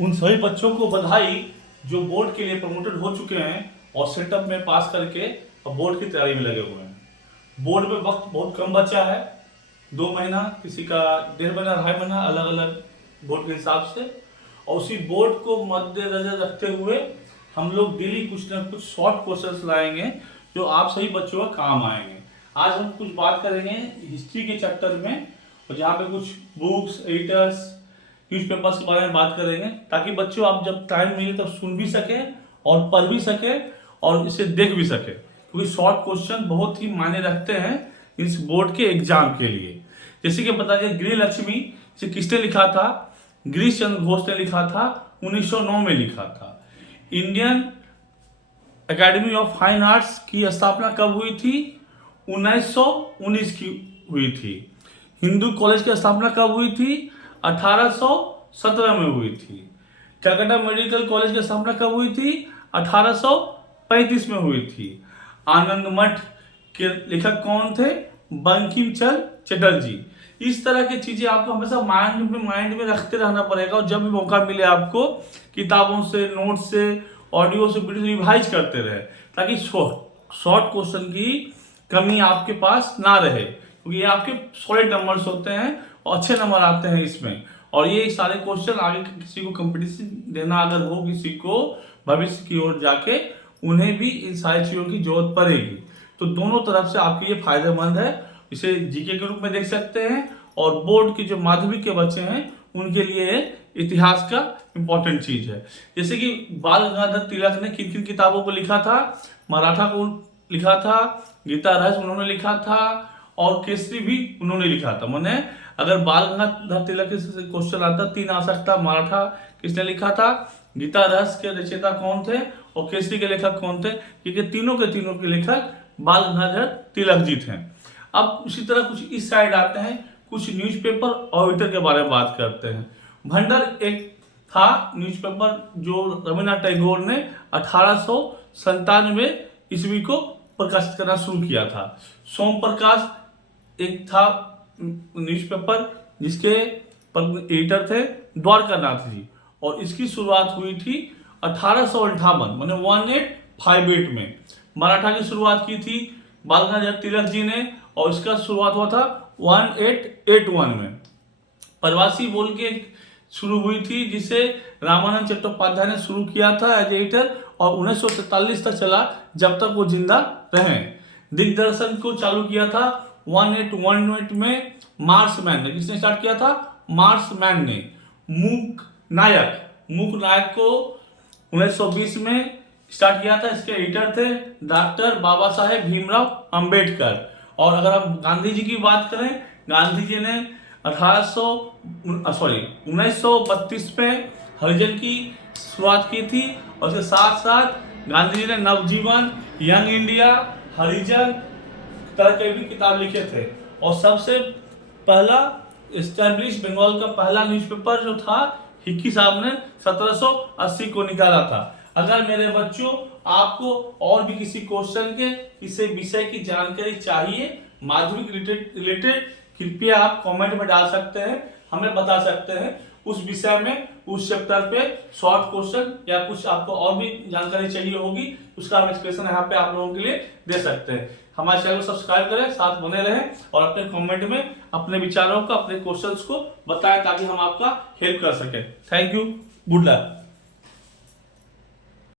उन सभी बच्चों को बधाई जो बोर्ड के लिए प्रमोटेड हो चुके हैं और सेटअप में पास करके अब बोर्ड की तैयारी में लगे हुए हैं। बोर्ड में वक्त बहुत कम बचा है, 2 महीना, किसी का 1.5 महीना, 2.5 महीना, अलग अलग बोर्ड के हिसाब से। और उसी बोर्ड को मद्देनजर रखते हुए हम लोग डेली कुछ ना कुछ शॉर्ट क्वेश्चंस लाएंगे जो आप सभी बच्चों का काम आएंगे। आज हम कुछ बात करेंगे हिस्ट्री के चैप्टर में, और जहाँ पे कुछ बुक्स, एडिटर्स, न्यूज़पेपर्स के बारे में बात करेंगे, ताकि बच्चों आप जब टाइम मिले तब सुन भी सके और पढ़ भी सके और इसे देख भी सके, क्योंकि शॉर्ट क्वेश्चन बहुत ही मायने रखते हैं इस बोर्ड के एग्जाम के लिए। जैसे कि बता दें, गृह लक्ष्मी से किसने लिखा था? गिरीश चंद्र घोष ने लिखा था, 1909 में लिखा था। Indian academy of fine arts की स्थापना कब हुई थी? 1919 की हुई थी। हिंदू कॉलेज की स्थापना कब हुई थी? 1817 में हुई थी। कलकत्ता मेडिकल कॉलेज की स्थापना कब हुई थी? 1835 में हुई थी। आनंद मठ के लेखक कौन थे? बंकिम चंद्र चटर्जी। इस तरह की चीजें आपको हमेशा माइंड में रखते रहना पड़ेगा, और जब भी मौका मिले आपको किताबों से, नोट से, ऑडियो से, वीडियो रिवाइज करते रहे, ताकि शॉर्ट क्वेश्चन की कमी आपके पास ना रहे, क्योंकि ये आपके सॉलिड नंबर्स होते हैं और अच्छे नंबर आते हैं इसमें। और ये सारे क्वेश्चन आगे किसी को कंपटीशन देना अगर हो, किसी को भविष्य की ओर जाके, उन्हें भी इन सारी चीजों की जरूरत पड़ेगी। तो दोनों तरफ से आपके ये फायदेमंद है। इसे जीके के रूप में देख सकते हैं, और बोर्ड के जो माध्यमिक के बच्चे हैं उनके लिए इतिहास का इंपॉर्टेंट चीज है। जैसे कि बाल गंगाधर तिलक ने किन किन किताबों को लिखा था? मराठा को लिखा था, गीता रहस्य उन्होंने लिखा था, और केसरी भी उन्होंने लिखा था। मैंने अगर बाल गंगाधर तिलक से क्वेश्चन आता, 3 आ सकता। मराठा किसने लिखा था, गीता रहस्य के रचयिता कौन थे, और केसरी के लेखक कौन थे? क्योंकि तीनों के लेखक बाल गंगाधर तिलक जी थे। अब उसी तरह कुछ इस साइड आते हैं, कुछ न्यूज़पेपर और एडिटर के बारे में बात करते हैं। भंडार एक था न्यूज़पेपर जो रविन्द्रनाथ टैगोर ने 1897 ईस्वी को प्रकाशित करना शुरू किया था। सोम प्रकाश एक था न्यूज़पेपर जिसके एडिटर थे द्वारकानाथ जी, और इसकी शुरुआत हुई थी 1858 माने 1858 में। मराठा की शुरुआत की थी बाल गंगाधर तिलक जी ने, और इसका शुरुआत हुआ था 1881 में। प्रवासी बोल के शुरू हुई थी, जिसे रामानंद चट्टोपाध्याय ने शुरू किया था एज एडिटर, और 1943 तक चला, जब तक वो जिंदा रहे। दिग्दर्शन को चालू किया था 1818 में मार्समैन ने। किसने स्टार्ट किया था? मार्समैन ने। मूक नायक को 1920 में स्टार्ट किया था। इसके एडिटर थे डॉक्टर बाबा साहेब भीमराव अंबेडकर। और अगर हम गांधी जी की बात करें, गांधी जी ने 1932 में हरिजन की शुरुआत की थी, और उसके साथ साथ गांधी जी ने नवजीवन, यंग इंडिया, हरिजन तरह के भी किताब लिखे थे। और सबसे पहला एस्टैब्लिश बंगाल का पहला न्यूज़पेपर जो था, हिक्की साहब ने 1780 को निकाला था। अगर मेरे बच्चों आपको और भी किसी क्वेश्चन के, किसी विषय की जानकारी चाहिए माध्यमिक रिलेटेड, कृपया आप कमेंट में डाल सकते हैं, हमें बता सकते हैं उस विषय में, उस चैप्टर पे शॉर्ट क्वेश्चन या कुछ आपको और भी जानकारी चाहिए होगी, उसका हम एक्सप्लेनेशन यहाँ पे आप लोगों के लिए दे सकते हैं। हमारे चैनल को सब्सक्राइब करें, साथ बने रहें, और अपने कमेंट में अपने विचारों को, अपने क्वेश्चंस को बताएं, ताकि हम आपका हेल्प कर सकें। Thank you, good luck.